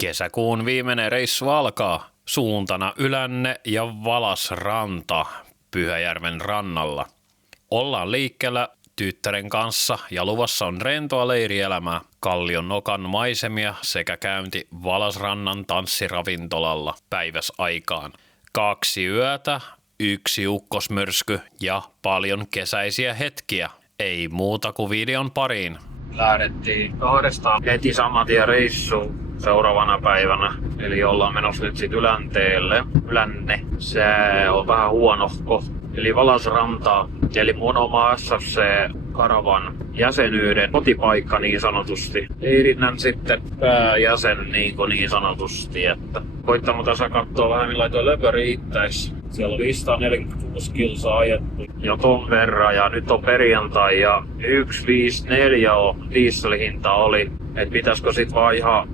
Kesäkuun viimeinen reissu alkaa. Suuntana Ylänne ja Valasranta Pyhäjärven rannalla. Ollaan liikkeellä tyttären kanssa ja luvassa on rentoa leirielämää, Kallion nokan maisemia sekä käynti Valasrannan tanssiravintolalla päiväsaikaan. 2 yötä, 1 ukkosmyrsky ja paljon kesäisiä hetkiä. Ei muuta kuin videon pariin. Lähdettiin 2 heti saman tien reissuun seuraavana päivänä. Eli ollaan menossa nyt sit Ylänne. Se on vähän huonohko. Eli Valasranta. Eli mun oma SFC-karavan jäsenyyden kotipaikka niin sanotusti. Leirinnän sitten pääjäsen niin sanotusti. Että koittanut tässä katsoa vähän millainen tuo löpö riittäisi. Siellä on 546 kilsaa ajettu jo ton verran ja nyt on perjantai ja 154 on dieselhinta oli. Et pitäisikö sit vaan ihan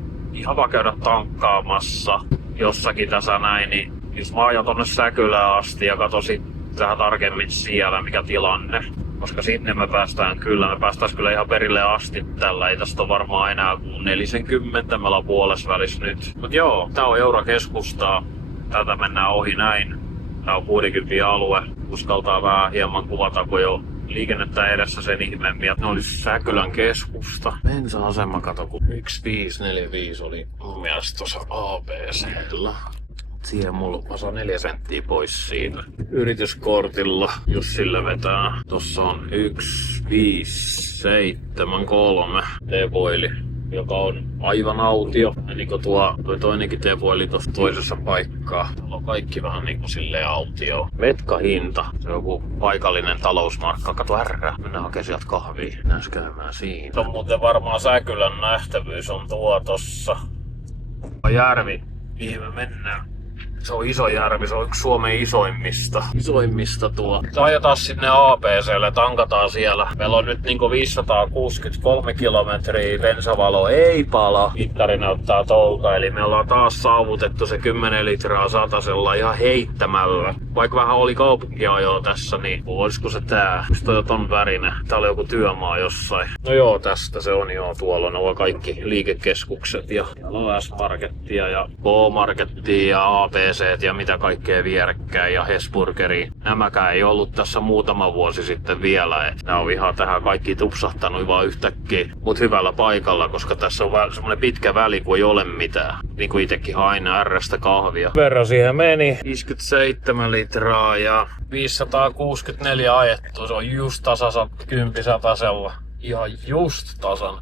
vaan käydä tankkaamassa jossakin tässä näin, niin jos mä ajan tonne Säkylään asti ja katso vähän tarkemmin siellä mikä tilanne. Koska sinne me päästään kyllä ihan perille asti tällä. Ei tästä ole varmaan enää kuin 40, meillä on puolesvälis nyt. Mut joo, tää on Eurokeskustaa. Täältä mennään ohi näin. Tää on 60 alue. Uskaltaa vähän hieman kuvata, kun jo liikennettä edessä sen ihmeemmin. Ne oli Säkylän keskusta. Bensa-asema kato, kun 1545 oli mun mielestä tuossa ABC:llä. Siihen mulla on 4 senttiä pois siitä. Yrityskortilla, jos sillä vetää. Tossa on 1573 T-boili, joka on aivan autio. Niin kuin tuo toinenkin T-boili tuossa toisessa paikkaa. Täällä on kaikki vähän niin kuin silleen autio. Metkahinta, se on joku paikallinen talousmarkka. Kato härrää, mennään hakemaan sieltä kahvia. Mennään käymään siinä. On muuten varmaan Säkylän nähtävyys on tuo tossa. Järvi, mihin me mennään. Se on iso järvi, se on yksi Suomen isoimmista tuo. Ajetaan sinne ABC:lle, tankataan siellä. Meillä on nyt niinku 563 kilometriä, bensavalo ei pala. Mittari näyttää tolta, eli me ollaan taas saavutettu se 10 litraa satasella ihan heittämällä. Vaikka vähän oli kaupunkiajoa tässä, niin olisiko se tää? Mistä on ton värinen? Tää oli joku työmaa jossain. No joo, tästä se on joo. Tuolla on kaikki liikekeskukset ja S-markettia ja K-markettia ja ABC ja mitä kaikkea vierekkäin ja Hesburgeri. Nämäkään ei ollut tässä muutama vuosi sitten vielä. Nää on ihan tähän kaikki tupsahtanut vaan yhtäkkiä. Mut hyvällä paikalla, koska tässä on semmonen pitkä väli, kun ei ole mitään. Niin kuin itekin hain R:stä kahvia. Verran siihen meni 57 litraa ja 564 ajettu. Se on just tasa 10 satasella. Ihan just tasan.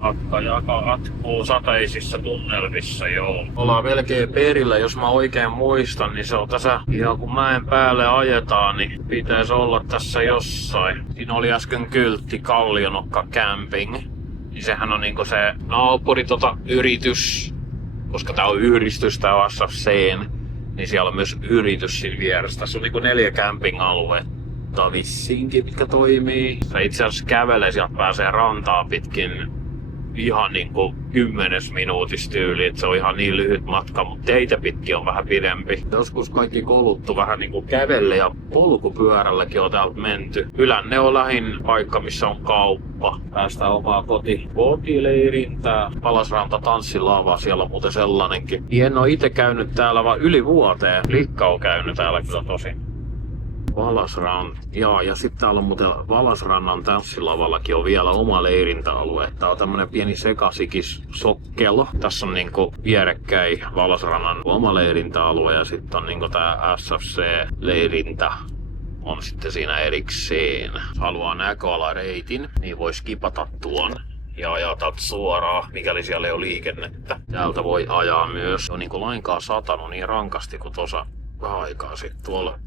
Akka jatkuu sateisissa tunnelmissa, joo. Ollaan melkein perillä, jos mä oikein muistan, niin se on tässä ihan kun mäen päälle ajetaan, niin pitäisi olla tässä jossain. Siinä oli äsken kyltti Kallionokka Camping. Niin sehän on niinku se naapuri yritys, koska tää on yhdistys tää SFC:n, niin siellä on myös yritys siinä vieressä. Tässä on niinku 4 camping-aluetta vissiinkin, mitkä toimii. Se itse asiassa kävelee, sieltä pääsee rantaa pitkin ihan niinku 10 minuutissa tyyliin, että se on ihan niin lyhyt matka, mutta teitä pitkin on vähän pidempi. Joskus kaikki koluttu vähän niinku kävelle ja polkupyörälläkin on täältä menty. Ylänne on lähin paikka, missä on kauppa. Päästään omaa kotileirintää. Valasranta tanssilava, siellä on muuten sellainenkin. En ole itse käynyt täällä vaan yli vuoteen. Likka on käynyt täällä kyllä tosi. Valasranta. Ja sitten täällä on muuten Valasrannan tanssilavallakin on vielä oma leirintäalue. Tää on tämmönen pieni sekasikis sokkelo. Tässä on niinku vierekkäin Valasrannan oma leirintäalue ja sitten on niinku tää SFC-leirintä on sitten siinä erikseen. Jos haluaa näköalareitin, niin voi skipata tuon ja ajaa täältä suoraan, mikäli siellä ei ole liikennettä. Täältä voi ajaa myös. On niinku lainkaan satanut niin rankasti kuin tuossa vähän aikaa sitten tuolla.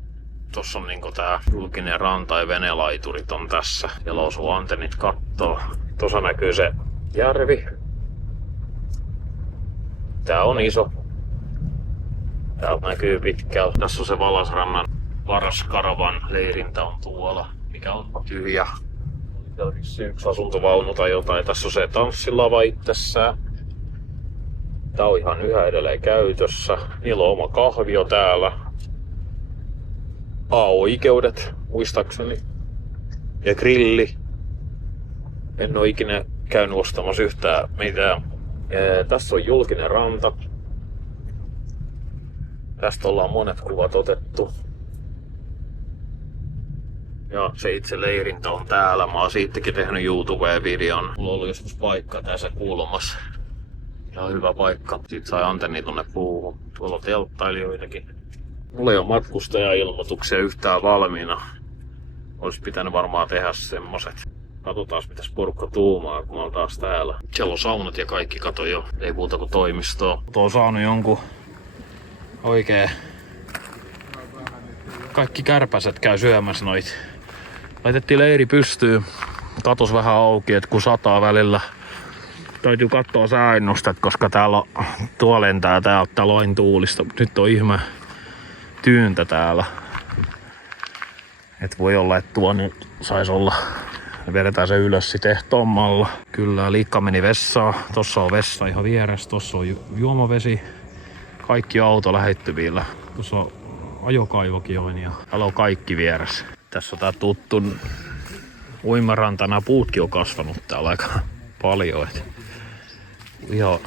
Tossa on niinku tää julkinen ranta ja venelaiturit on tässä. Siellä osuu antennit kattoo. Tossa näkyy se järvi. Tää on iso. Täältä näkyy pitkällä. Tässä on se Valasrannan Varaskaravan leirintä on tuolla, mikä on tyhjä. Täällä on yksi asuntovaunu tai jotain. Tässä on se tanssilava itsessään. Tää on ihan yhä edelleen käytössä. Niillä on oma kahvio täällä. AO-ikeudet, muistaakseni. Ja grilli. En oo ikinä käynyt ostamassa yhtään mitään Tässä on julkinen ranta. Tästä ollaan monet kuvat otettu. Ja se itse leirintä on täällä. Mä oon siitäkin tehnyt YouTubeen-videon. Mulla on ollut joskus paikka tässä kulmassa. Ihan hyvä paikka. Siitä sai antenni tonne puuhun. Tuolla on telttailijoitakin. Mulla ei ole matkustajailmoituksia yhtään valmiina. Olisi pitänyt varmaan tehdä semmoset. Katsotaan mitäs porukka tuumaa, kun mä oon taas täällä. Siellä on saunat ja kaikki, kato jo. Ei muuta kuin toimistoa. Oon saanut jonkun oikein. Kaikki kärpäset käy syömässä noit. Laitettiin leiri pystyyn. Katos vähän auki, et kun sataa välillä. Täytyy katsoa sääennustet, koska täällä tuo lentää täältä loin tuulista. Nyt on ihme tyyntä täällä. Et voi olla, että tuo nyt sais olla. Vedetään se ylös sit ehtoommalla. Kyllä, Liikka meni vessaan. Tossa on vessa ihan vieressä. Tossa on juomavesi. Kaikki auto lähettyvillä. Tuossa on ajokaivokin on ja täällä on kaikki vieressä. Tässä on tää tuttu uimaranta. Nää puutkin on kasvanut täällä aika paljon. Ihan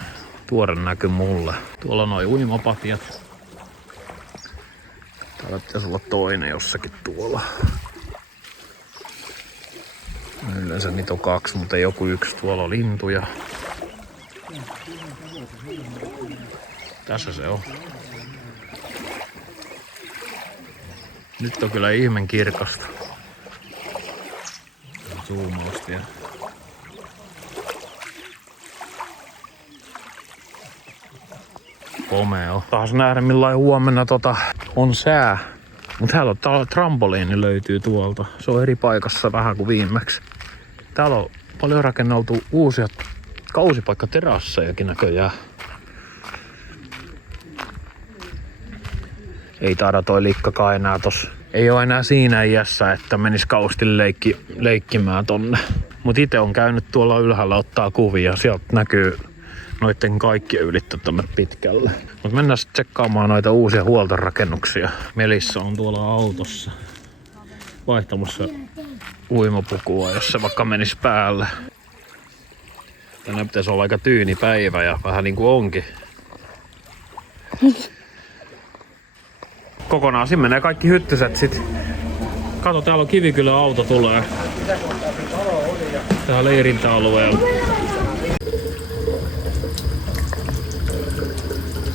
tuore näky mulle. Tuolla on noi uimapatjat. Täällä pitäisi olla toinen jossakin tuolla. Yleensä niitä on 2, mutta ei joku 1. Tuolla on lintuja. Tässä se on. Nyt on kyllä ihmen kirkasta. Zoomausta vielä. Komeo. Taas nähdä millainen huomenna on sää. Mut täällä on trampoliini löytyy tuolta. Se on eri paikassa vähän kuin viimeksi. Täällä on paljon rakenneltu uusia kausipaikkaterassejakin näköjään. Ei taida toi Likkakaan enää tossa. Ei oo enää siinä iässä, että menis kausti leikkimään tonne. Mut ite on käynyt tuolla ylhäällä ottaa kuvia. Sieltä näkyy noitten kaikkien ylittä tonne pitkälle. Mut mennään sit tsekkaamaan noita uusia huoltorakennuksia. Melissa on tuolla autossa vaihtamassa uimapukua, jos se vaikka menis päälle. Tänään pitäisi olla aika tyyni päivä ja vähän niinku onkin. Kokonaan siinä menee kaikki hyttyset sit. Kato, täällä on Kivikylän auto tulee. Tähän leirintäalueella.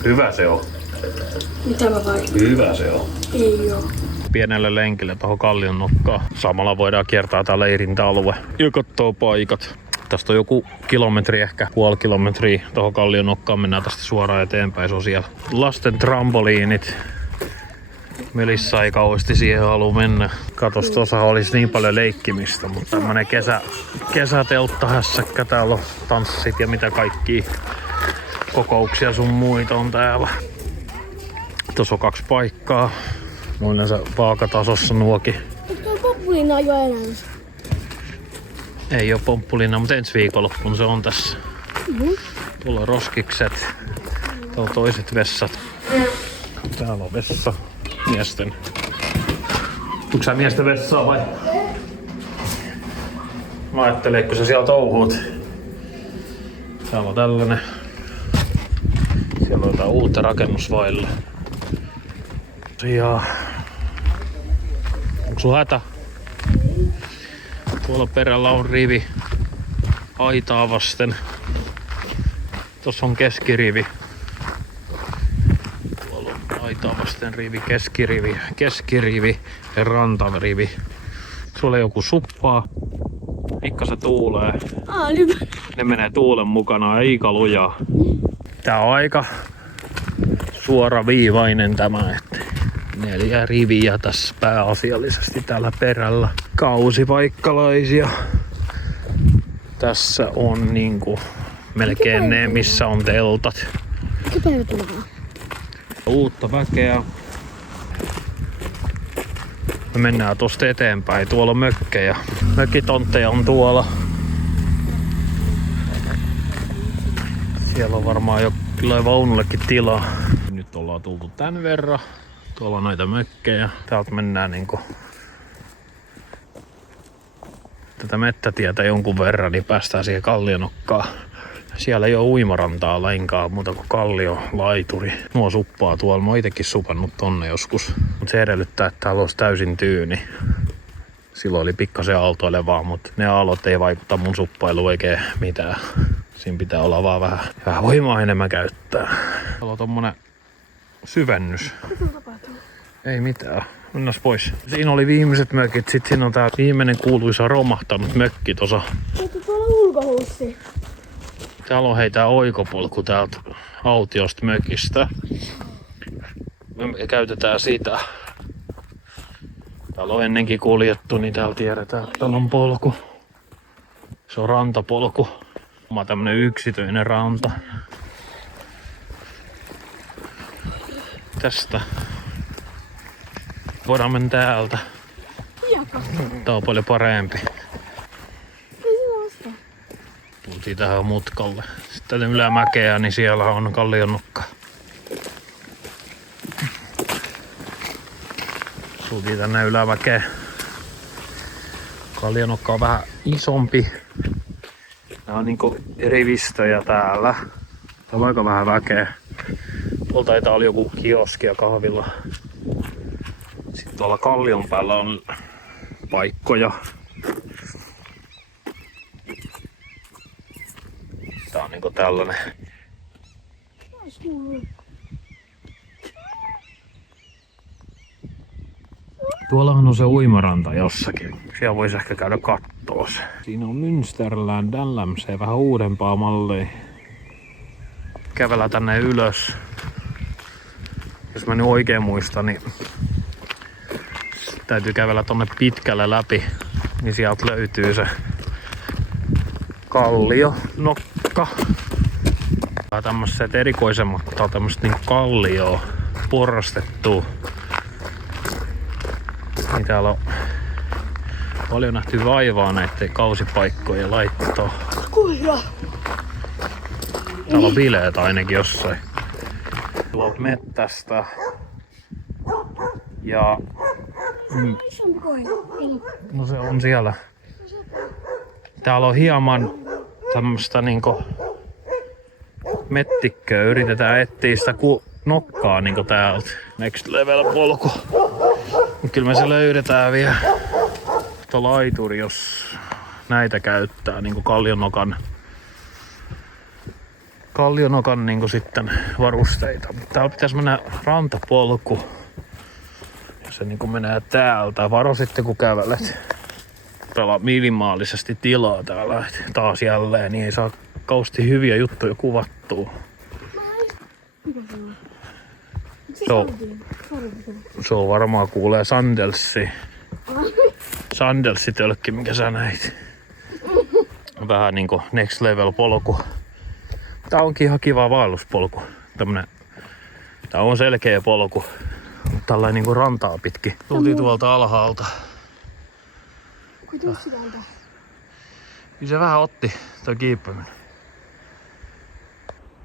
Hyvä se on. Mitä mä vai? Hyvä se on. Ei oo. Pienelle lenkille tuohon Kallion nokkaan. Samalla voidaan kiertää tää leirintäalue ja kattoo paikat. Tästä on joku kilometri, ehkä puoli kilometriä tuohon Kallion nokkaan. Mennään tästä suoraan eteenpäin. Se on siellä lasten trampoliinit. Melissa ei kauheasti siihen halua mennä. Katos, tuossa olisi niin paljon leikkimistä, mutta tämmönen kesätelttahässäkkä. Täällä on tanssit ja mitä kaikki kokouksia sun muita on täällä. Tuossa on 2 paikkaa. Yleensä vaakatasossa nuokin. Onko pomppulina jo enää? Ei oo pomppulina, mutta ensi viikonloppuna se on tässä. Tuolla on roskikset. Tuolla on toiset vessat. Täällä on vessa. Miesten. Tuutko sä miesten vessaa vai? Mä ajattelin, kun sä siellä touhuut. Täällä on tällainen. Siellä on jotain uutta rakennusvailla. Ja onko sun hätä? Tuolla perällä on rivi aitaa vasten. Tuossa on keskirivi. Tuolla on aitaa vasten rivi, keskirivi ja rantarivi. Sulla on joku suppaa. Pikkasen tuulee. Ne menee tuulen mukana aika lujaa. Tää on aika suoraviivainen tämä, että 4 riviä tässä pääasiallisesti täällä perällä. Kausipaikkalaisia. Tässä on niinku melkein ne, missä on teltat. Mikä päivä tulee? Uutta väkeä. Me mennään tosta eteenpäin. Tuolla on mökkejä. Mökkitontteja on tuolla. Siellä on varmaan jo kyllä vaunullekin tilaa. Nyt ollaan tultu tän verran. Tuolla on noita mökkejä. Täältä mennään niinku tätä mettätietä jonkun verran, niin päästään siihen Kallionokkaan. Siellä ei ole uimarantaa lainkaan muuta kuin kallio, laituri. Nuo suppaa tuolla. Mä oon itekin supannut tonne joskus. Mut se edellyttää, että täällä olisi täysin tyyni. Silloin oli pikkasen aaltoilevaa, mutta ne aallot ei vaikuta mun suppailuun oikein mitään. Siinä pitää olla vaan vähän voimaa enemmän käyttää. Täällä on tommonen syvennys. Mitä tapahtuu? Ei mitään. Mennäs pois. Siinä oli viimeiset mökit. Sitten siinä on tää viimeinen kuuluisa romahtanut mökki tossa. Mutta tuolla ulkohuussi. Täällä on heitä oikopolku täältä autiosta mökistä. Me käytetään sitä. Täällä on ennenkin kuljettu, niin täällä tiedetään, että täällä on polku. Se on rantapolku. Oma tämmönen yksityinen ranta. Tästä voidaan mennä täältä. Hiekka. Tää on paljon parempi. Ei sillä vastaa. Tultiin tähän mutkalle. Sitten ylämäkeä, niin siellä on kallionnokka. Tultiin tänne ylämäkeen. Kallionnokka on vähän isompi. Nää on niinku rivistöjä täällä. Täällä on aika vähän väkeä. Tuolla taitaa olla joku kioski ja kahvila. Sitten tuolla kallion päällä on paikkoja. Tää on niinku tällainen. Tuollahan on se uimaranta jossakin. Siellä voisi ehkä käydä kattoo se. Siinä on Münsterland LMC, vähän uudempaa mallia. Kävellä tänne ylös. Jos mä nyt oikein muistan, niin täytyy kävellä tonne pitkälle läpi. Niin sieltä löytyy se kallio, nokka. Tämmöiset erikoisemmat, tämmöset niinku kallioa porrastettua. Niin täällä on paljon nähty vaivaa näiden kausipaikkojen laittoon. Koira. Täällä on bileet ainakin jossain. Tuolta mettästä. Ja Isompi koira. no se on siellä. Täällä on hieman tämmöstä niinku mettikköä. Yritetään etsiä sitä nokkaa niinku täältä. Next level polku. Mut kyllä me se löydetään vielä. Tuo laituri, jos näitä käyttää niinku kallionokan niinku sitten varusteita. Täällä pitäisi mennä rantapolku. Ja se niinku menee täältä. Varo sitten kun kävelet. Täällä minimaalisesti tilaa täällä taas jälleen, niin ei saa kausti hyviä juttuja kuvattua. Se on varmaan kuulee Sandelsi. Sandelsi-tölkki, mikä sä näit. Vähän niinku next level polku. Tää onkin ihan kiva vaelluspolku. Tää on selkeä polku. Tällainen niinku rantaa pitkin. Tultiin tuolta alhaalta. Kuinka tussilanta? Kyllä se vähän otti toi kiippeminen.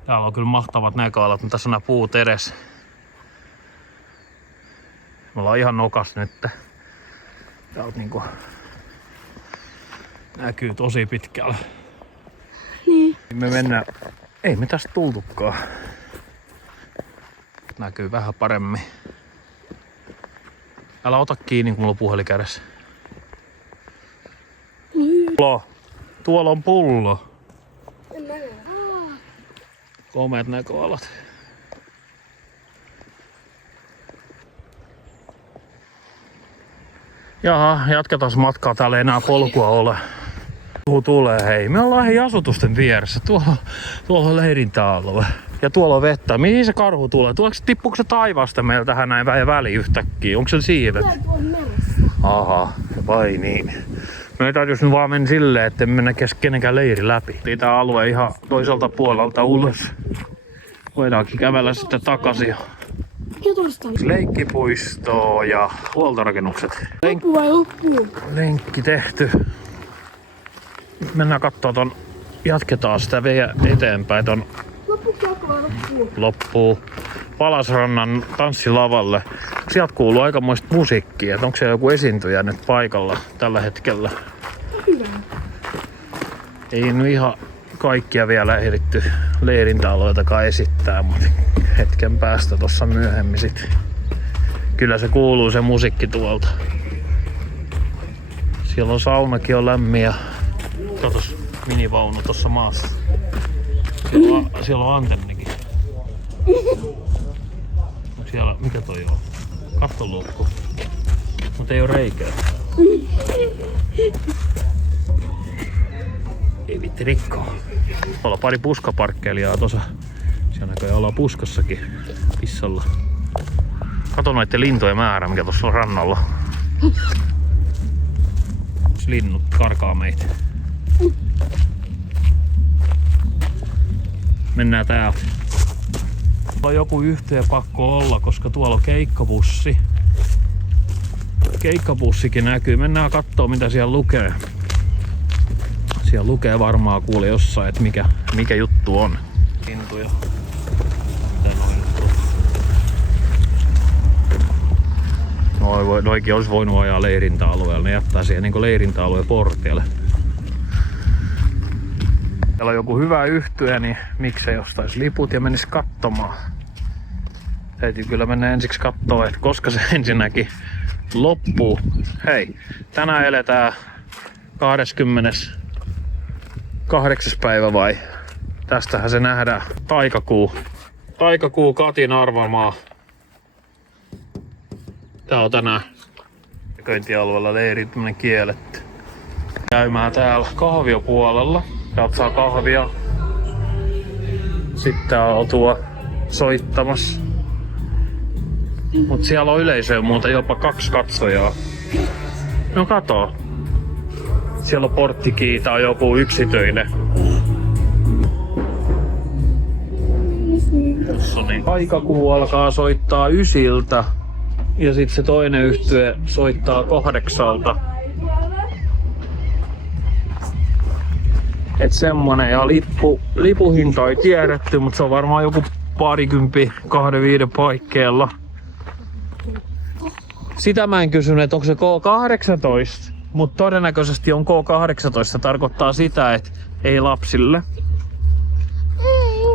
Täällä on kyllä mahtavat näköalat, mutta tässä on nää puut edes. Me ollaan ihan nokas nyt. Täältä niinku näkyy tosi pitkällä. Niin. Me mennään. Ei me tästä tultukaan. Näkyy vähän paremmin. Älä ota kiinni, kun mulla on puhelin kädessä. Tuolla on pullo. En mä näe. Komeat näköalat. Jaha, jatketaan matkaa. Täällä ei enää polkua ole. Tulee, hei. Me ollaan hei asutusten vieressä. Tuolla on leirintäalue. Ja tuolla on vettä. Mihin se karhu tulee? Tippuuko se taivaasta meillä tähän näin väliin yhtäkkiä? Onko se siivet? Tulee tuolla meressä. Aha, vai niin. Me täytyisi nyt vaan mennä silleen, ettei mennä kenenkään leiri läpi. Tää alue ihan toiselta puolelta ulos. Voidaankin kävellä sitten takaisin. Ja torstai. Leikkipuisto ja huoltorakennukset. Loppu vai loppu? Lenkki tehty. Mennään kattoo jatketaan sitä vielä eteenpäin ton Loppuksi jatko vai loppu? loppuu Palasrannan tanssilavalle. Sieltä kuuluu aikamoista musiikkia. Onko se joku esiintyjä nyt paikalla tällä hetkellä? Hyvä. Ei nyt ihan kaikkia vielä ehditty leirintäalueitakaan esittää, mutta hetken päästä tossa myöhemmin sit. Kyllä se kuuluu se musiikki tuolta. Siellä on saunakin on lämmin ja katos minivaunu tossa maassa. Siellä on antennikin. Siellä, mikä toi on? Kattoluukku. Mutta ei oo reikää. Ei vitti rikkoa. Olla pari puskaparkkeilijaa tossa. Siellä näköjään ollaan puskassakin pissalla. Kato noitten lintujen määrä, mikä tossa on rannalla. Linnut karkaa meitä. Mennään täältä. Tuolla on joku yhtiö pakko olla, koska tuolla on keikkabussi. Keikkabussikin näkyy. Mennään kattoo mitä siellä lukee. Siellä lukee varmaan kuule jossain, että mikä juttu on. Lintuja. Noikin olisi voinut ajaa leirintäalueella. Ne jättää siihen niin leirintäalueen portille. Täällä on joku hyvä yhtye, niin miksei ostaisi liput ja menisi katsomaan. Täytyy kyllä mennä ensiksi katsoa, että koska se ensinnäkin loppuu. Hei, tänään eletään 28. päivä vai? Tästähän se nähdään. Taikakuu Katin arvamaa. Tää on tänään pysäköintialueella leirittäminen kielletty. Käymään täällä kahviopuolella. Täältä saa kahvia. Sitten täällä on tuo soittamassa. Mut siellä on yleisöä muuta jopa 2 katsojaa. No kato. Siellä on porttikiita, on joku yksityinen. Niin. Taikakuu alkaa soittaa 9. Ja sitten se toinen yhtye soittaa 8. Et semmonen, ja lipuhinta ei tiedetty, mutta se on varmaan joku 20, 25 paikkeilla. Sitä mä en kysynyt, että onko se K18, mutta todennäköisesti on K18, tarkoittaa sitä, että ei lapsille.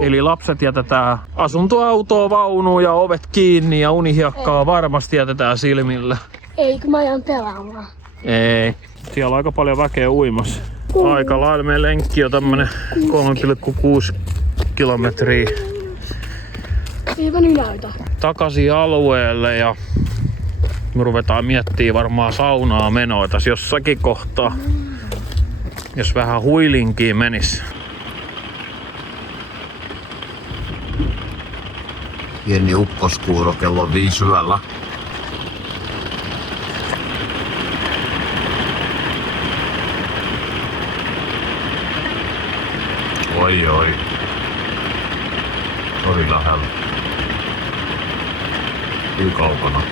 Eli lapset jätetään asuntoautoon, vaunuun ja ovet kiinni ja unihiekkaa varmasti jätetään silmille. Ei, kun mä ajan pelaamaan. Ei. Siellä on aika paljon väkeä uimassa. Aika lailla meidän lenkki on tämmönen 3,6 kilometriä. Eipä nyt näytä. Takaisin alueelle ja me ruvetaan miettimään varmaan saunaa menoa tässä jossakin kohtaa. Jos vähän huilinkiin menis. Pieni ukkoskuuro kello 5 yöllä. Oi. Tori lähellä. Kyllä kaukana.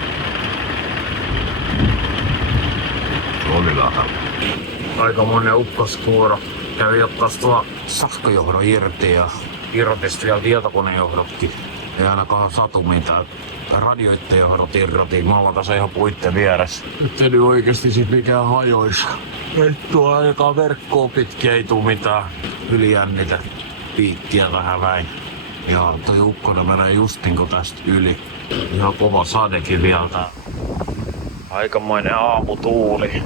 Se oli lähellä. Aikamoinen ukkoskuuro. Kävi ottaa tuo sähköjohdon irti ja irrotista vielä tietokonejohdotkin. Ei ainakaan satu mitään. Radioitten johdot irrotiin. Me ollaan tässä ihan puitten vieressä. Nyt ei oikeesti sit mikään hajois. Tuo ainakaan verkkoon pitkin ei tuu mitään ylijännitä piikkiä vähän väin. Ja toi ukkonen menee just niinku tästä yli. Ihan kova sadekin vielä tää. Aikamoinen aamutuuli.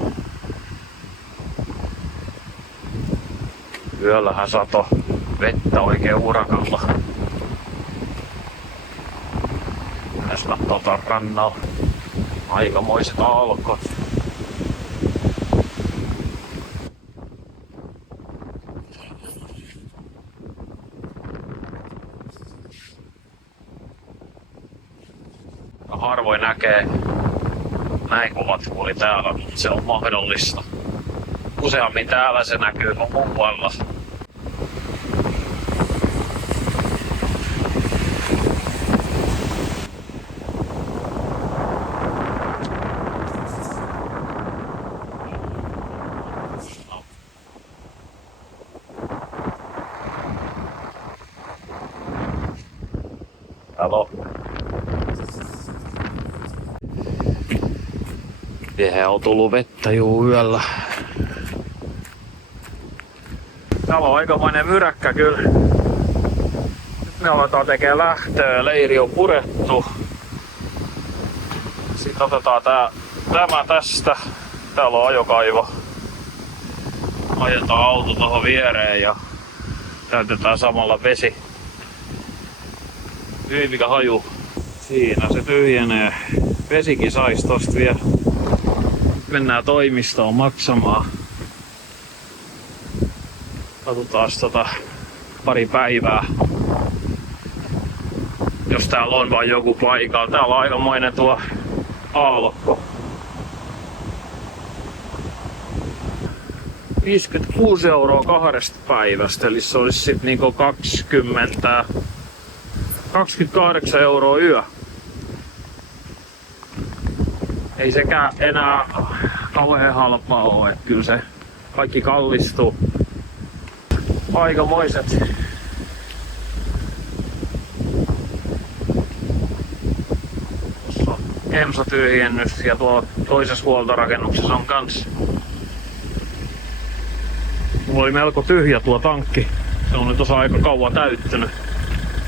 Yöllähän sato vettä oikein urakalla. Jos katsoo rannalla. Aikamoiset aallokot. Harvoin näkee näin kova tuuli täällä, mutta se on mahdollista. Useammin täällä se näkyy kuin muualla. Siihen on tullut vettä juu yöllä. Täällä on aikamoinen myräkkä kyllä. Nyt me aletaan tekemään lähtöä. Leiri on purettu. Sitten otetaan tämä tästä. Täällä on ajokaivo. Ajetaan auto tuohon viereen ja täytetään samalla vesi. Hyi mikä haju. Siinä se tyhjenee. Vesikin sais tosta vielä. Mennään toimistoon maksamaan. Katsotaan pari päivää. Jos täällä on vain joku paikalla. Täällä on aikamoinen tuo aallokko. 56 € 2 päivästä, eli se olisi sit niinku 28 € yö. Ei sekään enää kauhean halpaa ole, että kyllä se kaikki kallistuu. Aikamoiset. Tuossa on EMSA-tyhjennys ja tuolla toisessa huoltorakennuksessa on kans. Mulla oli melko tyhjä tuo tankki. Se on nyt tuossa aika kauan täyttynyt.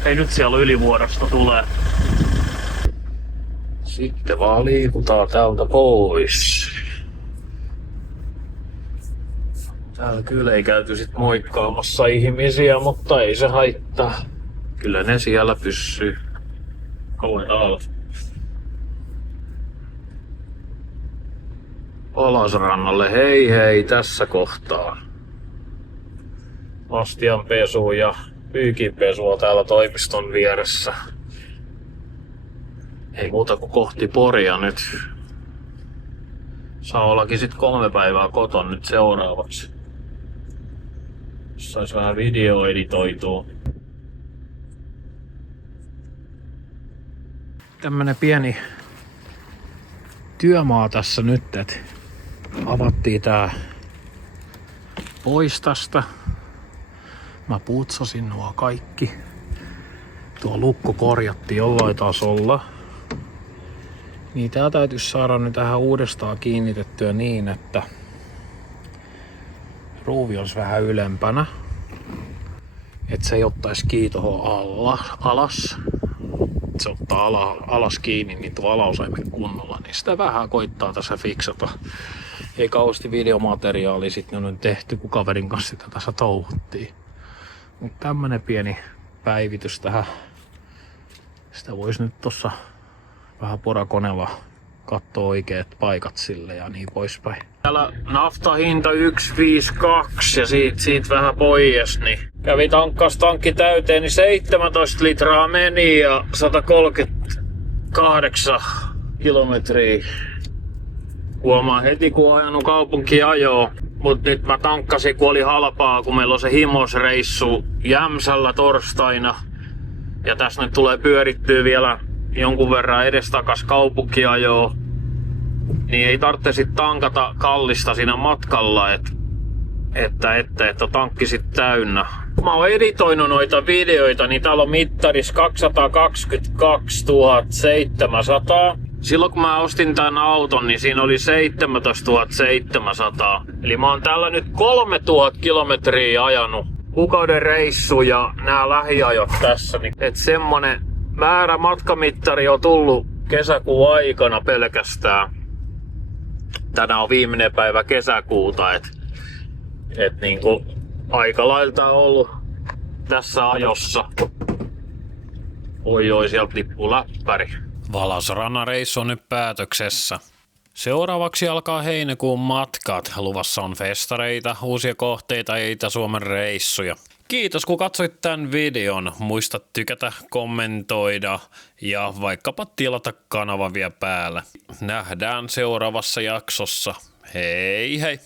Ei nyt siellä ylivuorosta tulee. Sitten vaan liikutaan täältä pois. Täällä kyllä ei käyty sit moikkaamassa ihmisiä, mutta ei se haittaa. Kyllä ne siellä pysyy. Kauan alas. Alasrannalle, hei hei tässä kohtaa. Astianpesu ja pyykinpesua täällä toimiston vieressä. Ei muuta kuin kohti Poria nyt. Saa ollakin sit 3 päivää koton nyt seuraavaksi. Sais vähän video editoitua. Tämmönen pieni työmaa tässä nyt, että avattiin tää pois tästä. Mä putsasin nuo kaikki. Tuo lukko korjattiin jollain tasolla. Niin tää täytyisi saada nyt tähän uudestaan kiinnitettyä niin, että ruuvi olisi vähän ylempänä. Että se ei ottaisi kiinni tohon alas. Se ottaa alas kiinni, niin tuo alaus ei mene kunnolla. Niin sitä vähän koittaa tässä fiksata. Ei kauheasti videomateriaalia sitten on tehty, kun kaverin kanssa sitä tässä touhuttiin. Mutta tämmönen pieni päivitys tähän. Sitä voisi nyt tossa vähän porakoneella katsoa oikeat paikat sille ja niin poispäin. Täällä naftahinta 1,52 ja siitä vähän pois, niin kävi tankkaus tankki täyteen, niin 17 litraa meni ja 138 kilometriä. Huomaa heti kun on ajanut kaupunkiajoa. Mut nyt mä tankkasin kun oli halpaa, kun meillä on se himosreissu Jämsällä torstaina. Ja tässä nyt tulee pyörittyä vielä jonkun verran edestakas kaupunkiajoa. Niin ei tarvitse sit tankata kallista siinä matkalla, että tankki sit täynnä. Kun mä oon editoinut noita videoita, niin täällä on mittaris 222 700. Silloin kun mä ostin tän auton, niin siinä oli 17 700. Eli mä oon täällä nyt 3000 kilometriä ajanut. Kuukauden reissu ja nämä lähiajot tässä. Niin et semmonen määrä matkamittari on tullut kesäkuun aikana pelkästään. Tänään on viimeinen päivä kesäkuuta, et niinku aika lailta on ollut tässä ajossa. Oi sieltä tippuu läppäri. Valasrannan reissu on nyt päätöksessä. Seuraavaksi alkaa heinäkuun matkat. Luvassa on festareita, uusia kohteita ja Itä-Suomen reissuja. Kiitos kun katsoit tämän videon. Muista tykätä, kommentoida ja vaikkapa tilata kanava vielä päälle. Nähdään seuraavassa jaksossa. Hei hei!